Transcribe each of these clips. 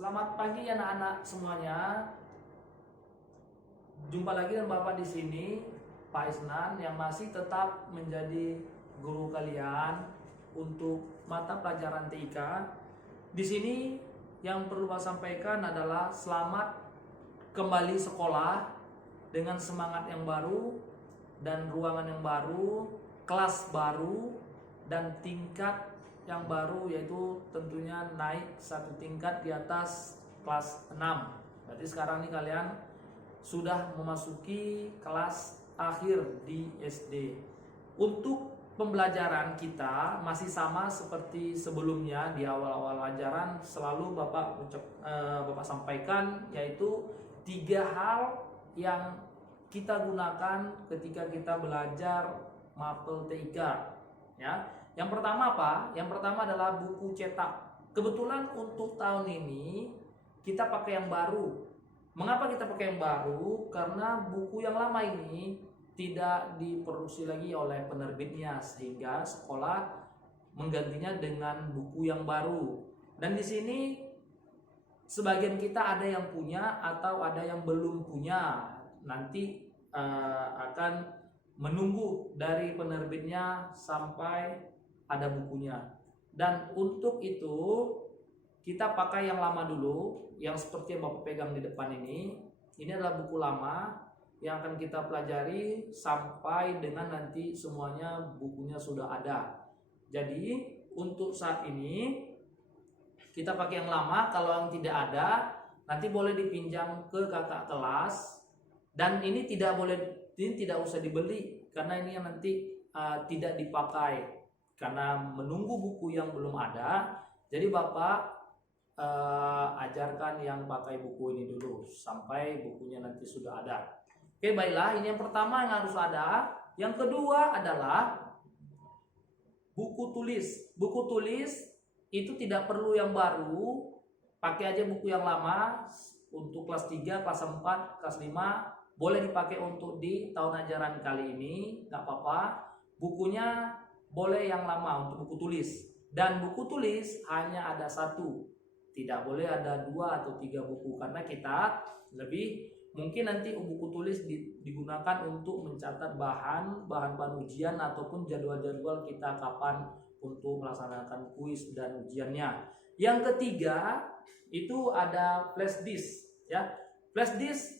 Selamat pagi anak-anak semuanya. Jumpa lagi dengan Bapak di sini, Pak Isnan, yang masih tetap menjadi guru kalian untuk mata pelajaran TIK. Di sini yang perlu saya sampaikan adalah selamat kembali sekolah dengan semangat yang baru dan ruangan yang baru, kelas baru dan tingkat yang baru, yaitu tentunya naik satu tingkat di atas kelas 6. Berarti sekarang ini kalian sudah memasuki kelas akhir di SD. Untuk pembelajaran kita masih sama seperti sebelumnya. Di awal-awal ajaran selalu Bapak sampaikan, yaitu 3 hal yang kita gunakan ketika kita belajar mapel TIK, ya. Yang pertama apa? Yang pertama adalah buku cetak. Kebetulan untuk tahun ini kita pakai yang baru. Mengapa kita pakai yang baru? Karena buku yang lama ini tidak diproduksi lagi oleh penerbitnya, sehingga sekolah menggantinya dengan buku yang baru. Dan di sini sebagian kita ada yang punya atau ada yang belum punya. Nanti akan menunggu dari penerbitnya sampai ada bukunya. Dan untuk itu kita pakai yang lama dulu, yang seperti yang Bapak pegang di depan ini. Ini adalah buku lama yang akan kita pelajari sampai dengan nanti semuanya bukunya sudah ada. Jadi untuk saat ini kita pakai yang lama. Kalau yang tidak ada, nanti boleh dipinjam ke kakak kelas. Dan ini tidak usah dibeli, karena ini yang nanti tidak dipakai karena menunggu buku yang belum ada. Jadi Bapak ajarkan yang pakai buku ini dulu sampai bukunya nanti sudah ada. Oke, baiklah, ini yang pertama yang harus ada. Yang kedua adalah buku tulis. Buku tulis itu tidak perlu yang baru, pakai aja buku yang lama. Untuk kelas 3, kelas 4, kelas 5 boleh dipakai untuk di tahun ajaran kali ini, nggak apa-apa. Bukunya boleh yang lama untuk buku tulis. Dan buku tulis hanya ada 1, tidak boleh ada 2 atau 3 buku, karena kita lebih mungkin nanti buku tulis digunakan untuk mencatat bahan ujian ataupun jadwal-jadwal kita kapan untuk melaksanakan kuis dan ujiannya. Yang ketiga itu ada flash disk, ya. Flash disk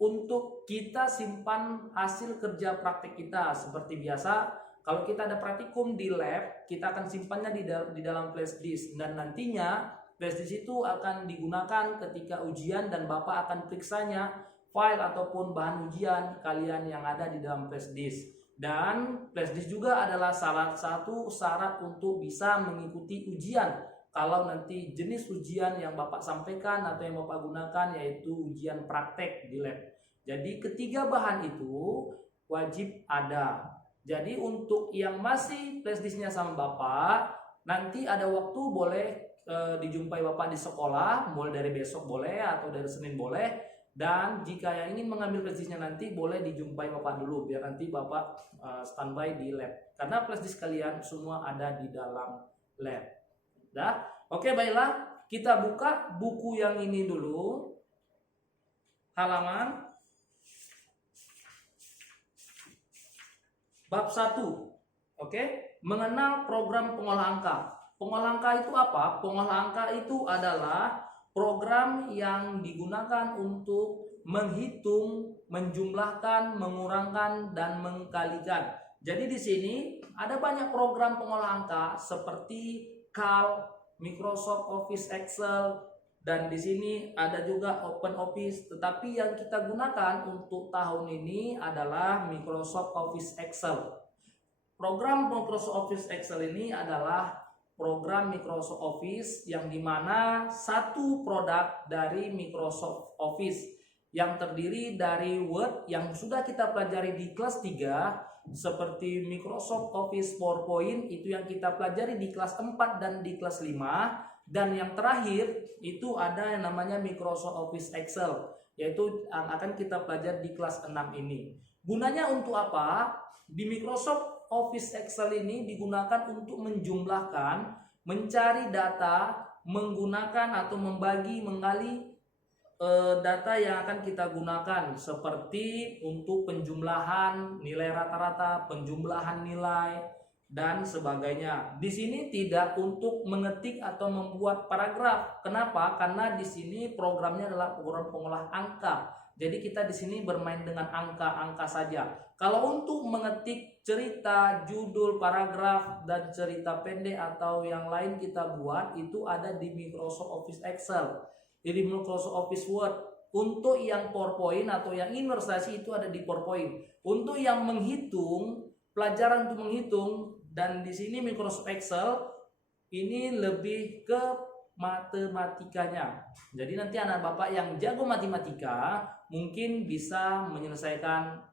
untuk kita simpan hasil kerja praktik kita. Seperti biasa, kalau kita ada praktikum di lab, kita akan simpannya di dalam flash disk, dan nantinya flash disk itu akan digunakan ketika ujian dan Bapak akan periksanya file ataupun bahan ujian kalian yang ada di dalam flash disk. Dan flash disk juga adalah salah satu syarat untuk bisa mengikuti ujian. Kalau nanti jenis ujian yang Bapak sampaikan atau yang Bapak gunakan yaitu ujian praktek di lab. Jadi ketiga bahan itu wajib ada. Jadi untuk yang masih flash disknya sama Bapak, nanti ada waktu boleh dijumpai Bapak di sekolah, mulai dari besok boleh atau dari Senin boleh. Dan jika yang ingin mengambil flash disknya nanti boleh dijumpai Bapak dulu, biar nanti Bapak standby di lab. Karena flash disk kalian semua ada di dalam lab. Dah? Oke, baiklah, kita buka buku yang ini dulu. Halaman Bab 1, oke, mengenal program pengolah angka. Pengolah angka itu apa? Pengolah angka itu adalah program yang digunakan untuk menghitung, menjumlahkan, mengurangkan, dan mengkalikan. Jadi di sini ada banyak program pengolah angka seperti Calc, Microsoft Office Excel, dan di sini ada juga Open Office. Tetapi yang kita gunakan untuk tahun ini adalah Microsoft Office Excel. Program Microsoft Office Excel ini adalah program Microsoft Office yang dimana satu produk dari Microsoft Office yang terdiri dari Word yang sudah kita pelajari di kelas 3, seperti Microsoft Office PowerPoint itu yang kita pelajari di kelas 4 dan di kelas 5. Dan yang terakhir itu ada yang namanya Microsoft Office Excel, yaitu yang akan kita pelajari di kelas 6 ini. Gunanya untuk apa? Di Microsoft Office Excel ini digunakan untuk menjumlahkan, mencari data, menggunakan atau menggali data yang akan kita gunakan, seperti untuk penjumlahan nilai rata-rata, penjumlahan nilai, dan sebagainya. Di sini tidak untuk mengetik atau membuat paragraf. Kenapa? Karena di sini programnya adalah program pengolah angka. Jadi kita di sini bermain dengan angka-angka saja. Kalau untuk mengetik cerita, judul, paragraf, dan cerita pendek atau yang lain kita buat, itu ada di Microsoft Office Excel, di Microsoft Office Word. Untuk yang PowerPoint atau yang investasi itu ada di PowerPoint. Untuk yang menghitung, pelajaran untuk menghitung, dan di sini Microsoft Excel ini lebih ke matematikanya. Jadi nanti anak bapak yang jago matematika mungkin bisa menyelesaikan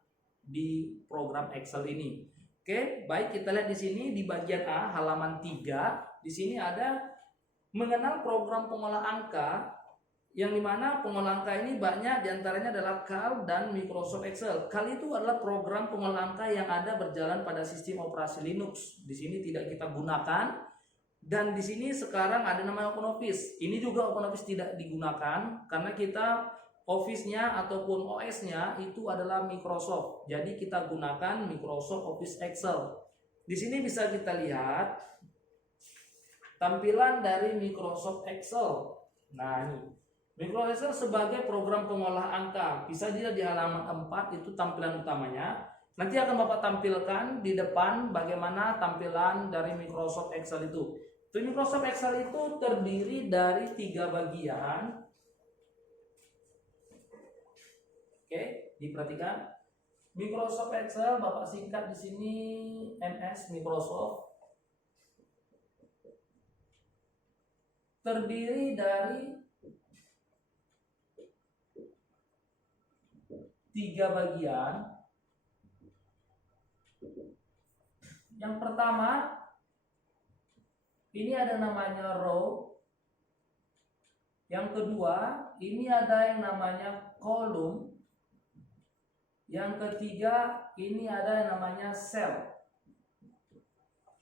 di program Excel ini. Oke, baik, kita lihat di sini di bagian A halaman 3. Di sini ada mengenal program pengolah angka, yang dimana pengolah angka ini banyak diantaranya adalah CAL dan Microsoft Excel. CAL itu adalah program pengolah angka yang ada berjalan pada sistem operasi Linux. Di sini tidak kita gunakan. Dan di sini sekarang ada namanya OpenOffice. Ini juga OpenOffice tidak digunakan karena kita Office-nya ataupun OS-nya itu adalah Microsoft. Jadi kita gunakan Microsoft Office Excel. Di sini bisa kita lihat tampilan dari Microsoft Excel. Nah, ini Microsoft Excel sebagai program pengolah angka. Bisa dilihat di halaman 4 itu tampilan utamanya. Nanti akan Bapak tampilkan di depan bagaimana tampilan dari Microsoft Excel itu. Microsoft Excel itu terdiri dari 3 bagian. Oke, diperhatikan. Microsoft Excel Bapak singkat di sini MS Microsoft. Terdiri dari 3 bagian. Yang pertama, ini ada namanya row. Yang kedua, ini ada yang namanya kolom. Yang ketiga, ini ada yang namanya cell.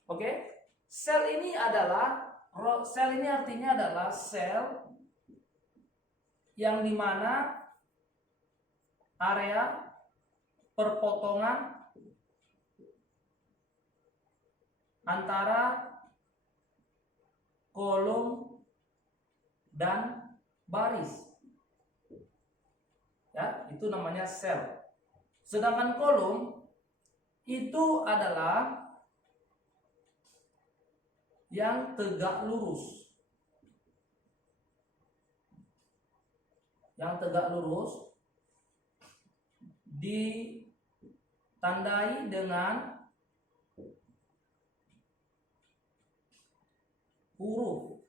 Oke? Cell ini artinya adalah cell yang dimana area perpotongan antara kolom dan baris. Ya, itu namanya cell. Sedangkan kolom itu adalah yang tegak lurus. Yang tegak lurus ditandai dengan huruf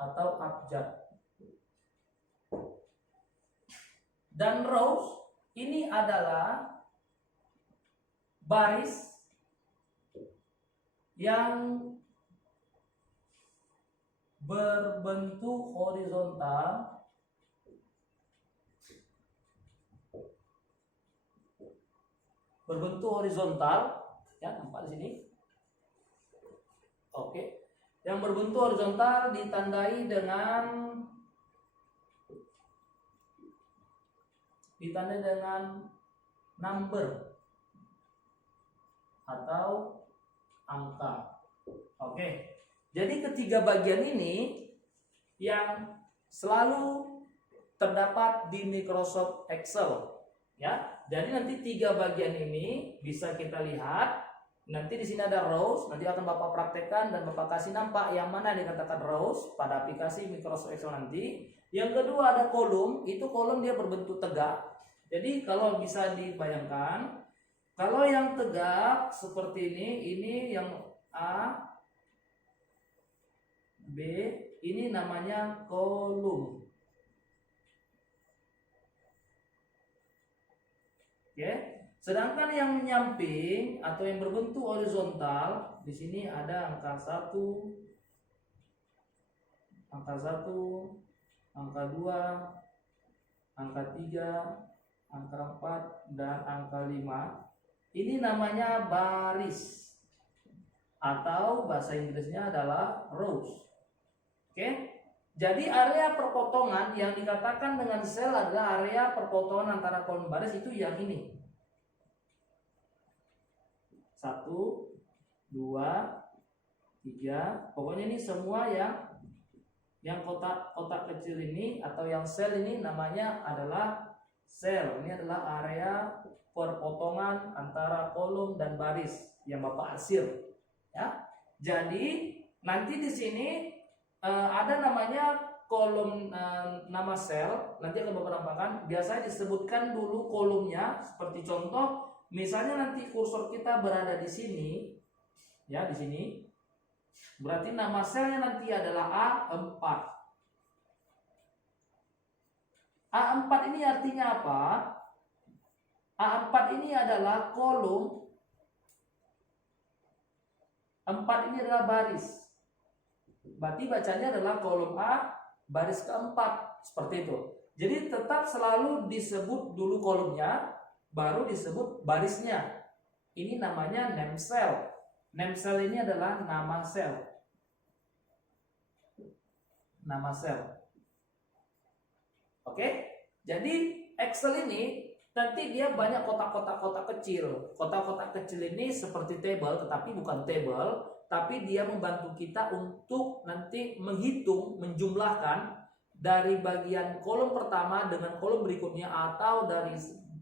atau abjad. Dan rows ini adalah baris yang berbentuk horizontal ya, nampak di sini. Oke. Yang berbentuk horizontal ditandai dengan number atau angka. Oke. Jadi ketiga bagian ini yang selalu terdapat di Microsoft Excel, ya. Jadi nanti 3 bagian ini bisa kita lihat. Nanti di sini ada rows, nanti akan Bapak praktekkan dan Bapak kasih nampak yang mana dikatakan rows pada aplikasi Microsoft Excel nanti. Yang kedua ada kolom, itu kolom dia berbentuk tegak. Jadi kalau bisa dibayangkan, kalau yang tegak seperti ini yang A, B, ini namanya kolom. Oke. Sedangkan yang menyamping atau yang berbentuk horizontal, di sini ada angka 1, angka 2, angka 3, angka 4, dan angka 5. Ini namanya baris atau bahasa Inggrisnya adalah rows. Oke. Jadi area perpotongan yang dikatakan dengan sel adalah area perpotongan antara kolom baris itu yang ini. 1, 2, 3. Pokoknya ini semua yang kotak-kotak kecil ini atau yang sel ini namanya adalah sel. Ini adalah area perpotongan antara kolom dan baris yang Bapak arsir. Ya. Jadi nanti di sini ada namanya kolom nama sel. Nanti akan Bapak nampakkan. Biasanya disebutkan dulu kolomnya. Seperti contoh, misalnya nanti kursor kita berada di sini, ya di sini. Berarti nama selnya nanti adalah A4. A4 ini artinya apa? A4 ini adalah kolom. 4 ini adalah baris. Berarti bacanya adalah kolom A baris keempat. Seperti itu. Jadi tetap selalu disebut dulu kolomnya, baru disebut barisnya. Ini namanya name cell. Name cell ini adalah nama sel. Nama sel. Oke? Jadi Excel ini nanti dia banyak kotak-kotak kecil. Kotak-kotak kecil ini seperti table, tetapi bukan table, tapi dia membantu kita untuk nanti menghitung, menjumlahkan dari bagian kolom pertama dengan kolom berikutnya atau dari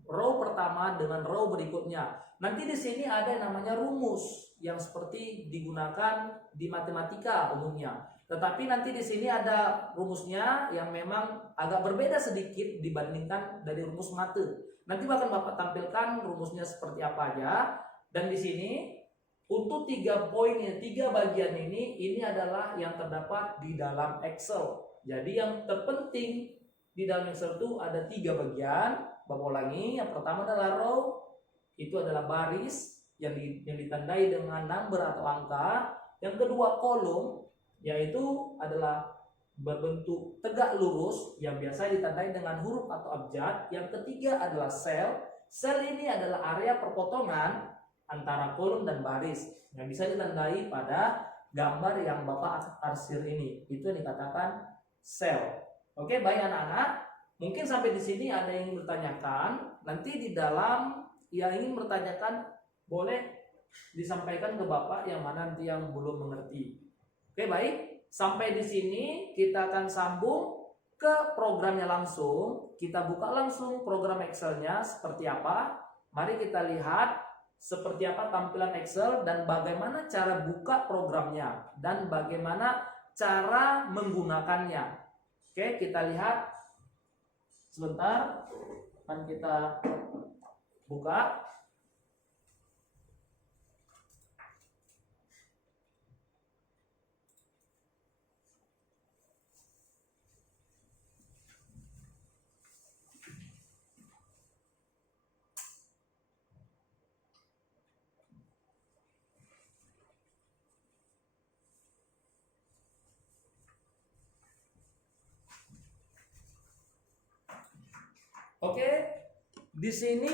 row pertama dengan row berikutnya. Nanti di sini ada yang namanya rumus yang seperti digunakan di matematika umumnya. Tetapi nanti di sini ada rumusnya yang memang agak berbeda sedikit dibandingkan dari rumus mate. Nanti bahkan Bapak tampilkan rumusnya seperti apa aja. Dan di sini untuk 3 poin, 3 bagian ini adalah yang terdapat di dalam Excel. Jadi yang terpenting di dalam Excel itu ada 3 bagian. Bapak ulangi, yang pertama adalah row, itu adalah baris yang ditandai dengan number atau angka. Yang kedua kolom, yaitu adalah berbentuk tegak lurus yang biasa ditandai dengan huruf atau abjad. Yang ketiga adalah sel. Sel ini adalah area perpotongan antara kolom dan baris yang bisa ditandai pada gambar yang Bapak arsir ini. Itu yang dikatakan sel. Oke, baik anak-anak. Mungkin sampai di sini ada yang bertanyakan. Nanti di dalam yang ingin bertanyakan boleh disampaikan ke Bapak yang mana nanti yang belum mengerti. Oke, baik. Sampai di sini kita akan sambung ke programnya langsung. Kita buka langsung program Excel-nya seperti apa. Mari kita lihat seperti apa tampilan Excel dan bagaimana cara buka programnya dan bagaimana cara menggunakannya. Oke, kita lihat sebentar. Akan kita buka. Oke, di sini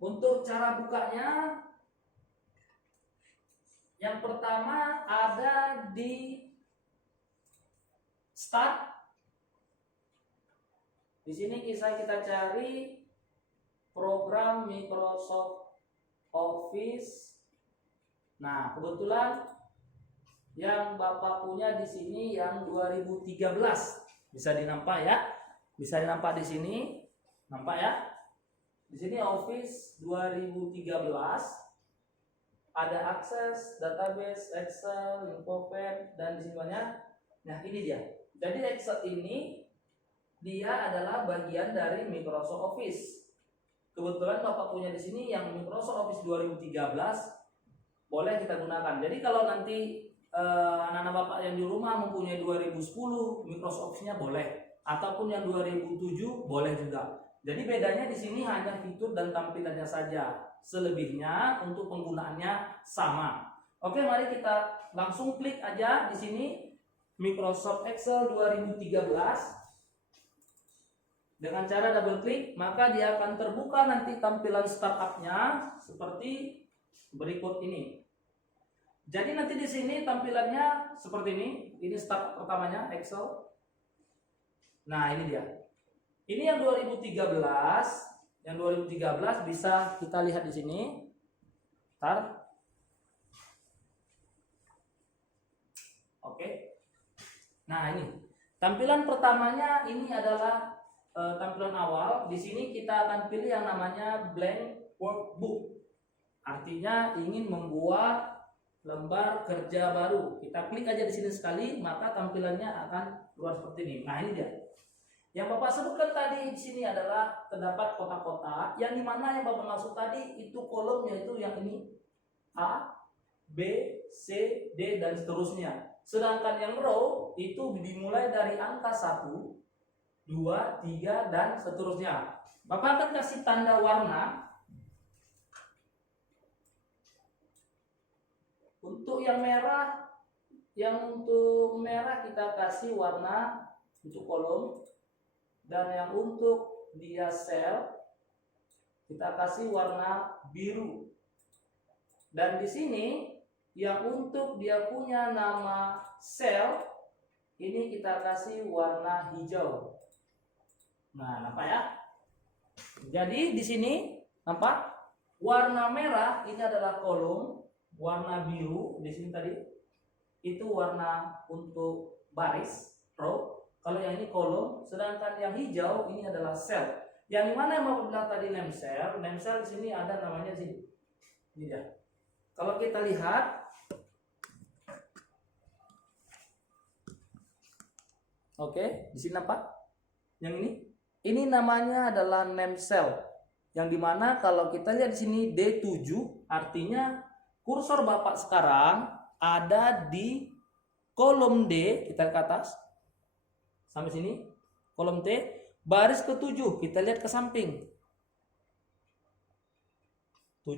untuk cara bukanya, yang pertama ada di Start. Di sini kita cari program Microsoft Office. Nah, kebetulan yang Bapak punya di sini yang 2013 bisa dinampak ya. Bisa dinampak di sini, nampak ya? Di sini Office 2013, ada akses, database, Excel, InfoPad, dan di sini banyak. Nah, ini dia. Jadi Excel ini dia adalah bagian dari Microsoft Office. Kebetulan Bapak punya di sini yang Microsoft Office 2013, boleh kita gunakan. Jadi kalau nanti anak-anak Bapak yang di rumah mempunyai 2010 Microsoft Office-nya boleh. Ataupun yang 2007 boleh juga. Jadi bedanya di sini hanya fitur dan tampilannya saja. Selebihnya untuk penggunaannya sama. Oke, mari kita langsung klik aja di sini Microsoft Excel 2013. Dengan cara double klik, maka dia akan terbuka nanti tampilan startup-nya seperti berikut ini. Jadi nanti di sini tampilannya seperti ini. Ini start pertamanya Excel. Nah, ini dia. Ini yang 2013. Yang 2013 bisa kita lihat di sini. Ntar. Oke. Nah, ini. Tampilan pertamanya ini adalah tampilan awal. Di sini kita akan pilih yang namanya blank workbook. Artinya ingin membuat lembar kerja baru. Kita klik aja di sini sekali, maka tampilannya akan keluar seperti ini. Nah, ini dia. Yang Bapak sebutkan tadi di sini adalah terdapat kotak-kotak, yang dimana yang Bapak maksud tadi itu kolomnya itu yang ini A, B, C, D dan seterusnya. Sedangkan yang row itu dimulai dari angka 1, 2, 3 dan seterusnya. Bapak akan kasih tanda warna. Untuk yang merah, kita kasih warna untuk kolom, dan yang untuk dia sel kita kasih warna biru. Dan di sini yang untuk dia punya nama sel ini kita kasih warna hijau. Nah, nampak ya? Jadi di sini nampak warna merah ini adalah kolom, warna biru di sini tadi itu warna untuk baris row, kalau yang ini kolom, sedangkan yang hijau ini adalah sel. Yang mana yang Bapak bilang tadi name cell di sini ada namanya di sini. Ini dia. Kalau kita lihat, oke, di sini nampak yang ini namanya adalah name cell. Yang dimana kalau kita lihat di sini D7 artinya kursor Bapak sekarang ada di kolom D, kita ke atas sampai sini, kolom T, baris ke-7, kita lihat ke samping 7.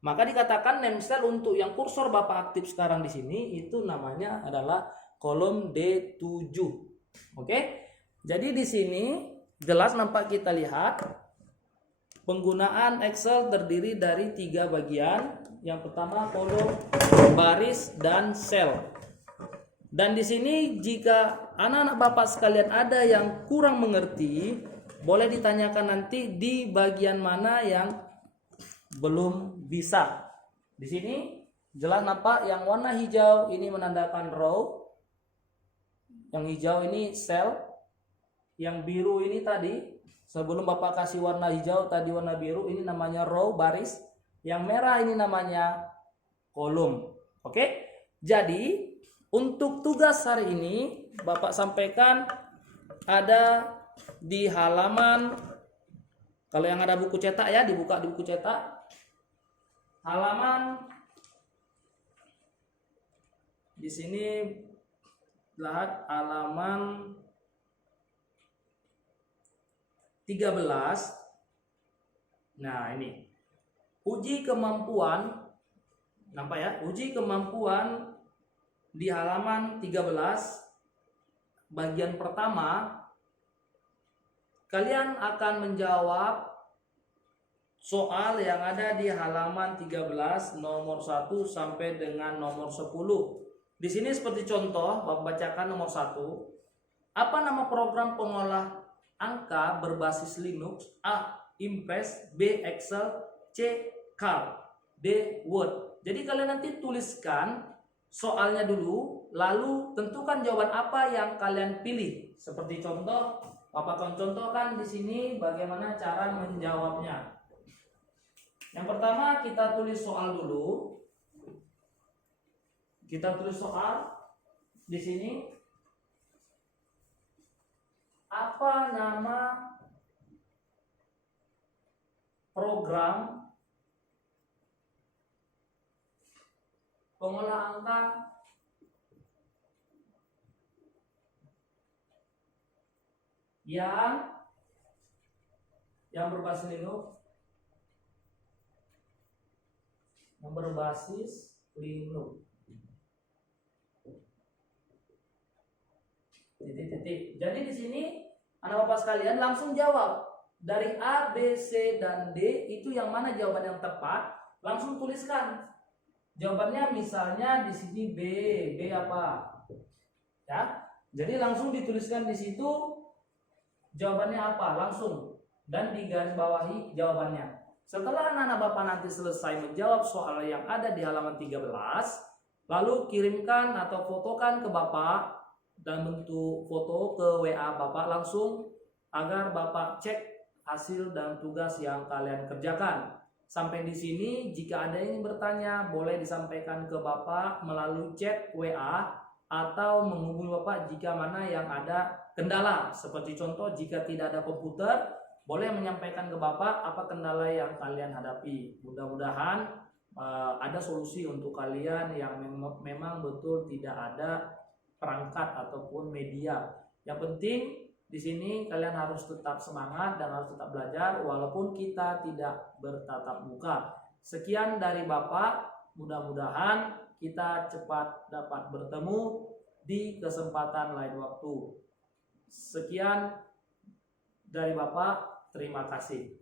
Maka dikatakan name cell untuk yang kursor Bapak aktif sekarang di sini itu namanya adalah kolom D7. Oke? Jadi di sini jelas nampak, kita lihat penggunaan Excel terdiri dari 3 bagian. Yang pertama kolom, baris, dan sel. Dan di sini jika anak-anak Bapak sekalian ada yang kurang mengerti, boleh ditanyakan nanti di bagian mana yang belum bisa. Di sini jelas nampak yang warna hijau ini menandakan row. Yang hijau ini sel. Yang biru ini tadi, sebelum Bapak kasih warna hijau tadi warna biru, ini namanya row, baris. Yang merah ini namanya kolom. Oke? Jadi untuk tugas hari ini Bapak sampaikan ada di halaman, kalau yang ada buku cetak ya, dibuka di buku cetak. Halaman di sini lihat halaman 13. Nah, ini uji kemampuan, nampak ya, uji kemampuan di halaman 13 bagian pertama. Kalian akan menjawab soal yang ada di halaman 13 nomor 1 sampai dengan nomor 10. Di sini seperti contoh, Bapak bacakan nomor 1. Apa nama program pengolah angka berbasis Linux? A. Impress, B. Excel, C. Calc, D. Word. Jadi kalian nanti tuliskan soalnya dulu, lalu tentukan jawaban apa yang kalian pilih. Seperti contoh, Bapak akan contohkan di sini bagaimana cara menjawabnya. Yang pertama kita tulis soal dulu. Kita tulis soal di sini. Apa nama program pengolah angka yang berbasis Linux, titik. Jadi di sini anak Bapak sekalian langsung jawab dari A, B, C dan D itu yang mana jawaban yang tepat, langsung tuliskan. Jawabannya misalnya di sini B. B apa? Ya. Jadi langsung dituliskan di situ jawabannya apa, langsung, dan digarisbawahi jawabannya. Setelah anak-anak Bapak nanti selesai menjawab soal yang ada di halaman 13, lalu kirimkan atau fotokan ke Bapak dan bentuk foto ke WA Bapak langsung agar Bapak cek hasil dan tugas yang kalian kerjakan. Sampai di sini, jika ada yang bertanya, boleh disampaikan ke Bapak melalui chat WA atau menghubungi Bapak jika mana yang ada kendala. Seperti contoh, jika tidak ada komputer, boleh menyampaikan ke Bapak apa kendala yang kalian hadapi. Mudah-mudahan ada solusi untuk kalian yang memang betul tidak ada perangkat ataupun media. Yang penting di sini kalian harus tetap semangat dan harus tetap belajar walaupun kita tidak bertatap muka. Sekian dari Bapak, mudah-mudahan kita cepat dapat bertemu di kesempatan lain waktu. Sekian dari Bapak, terima kasih.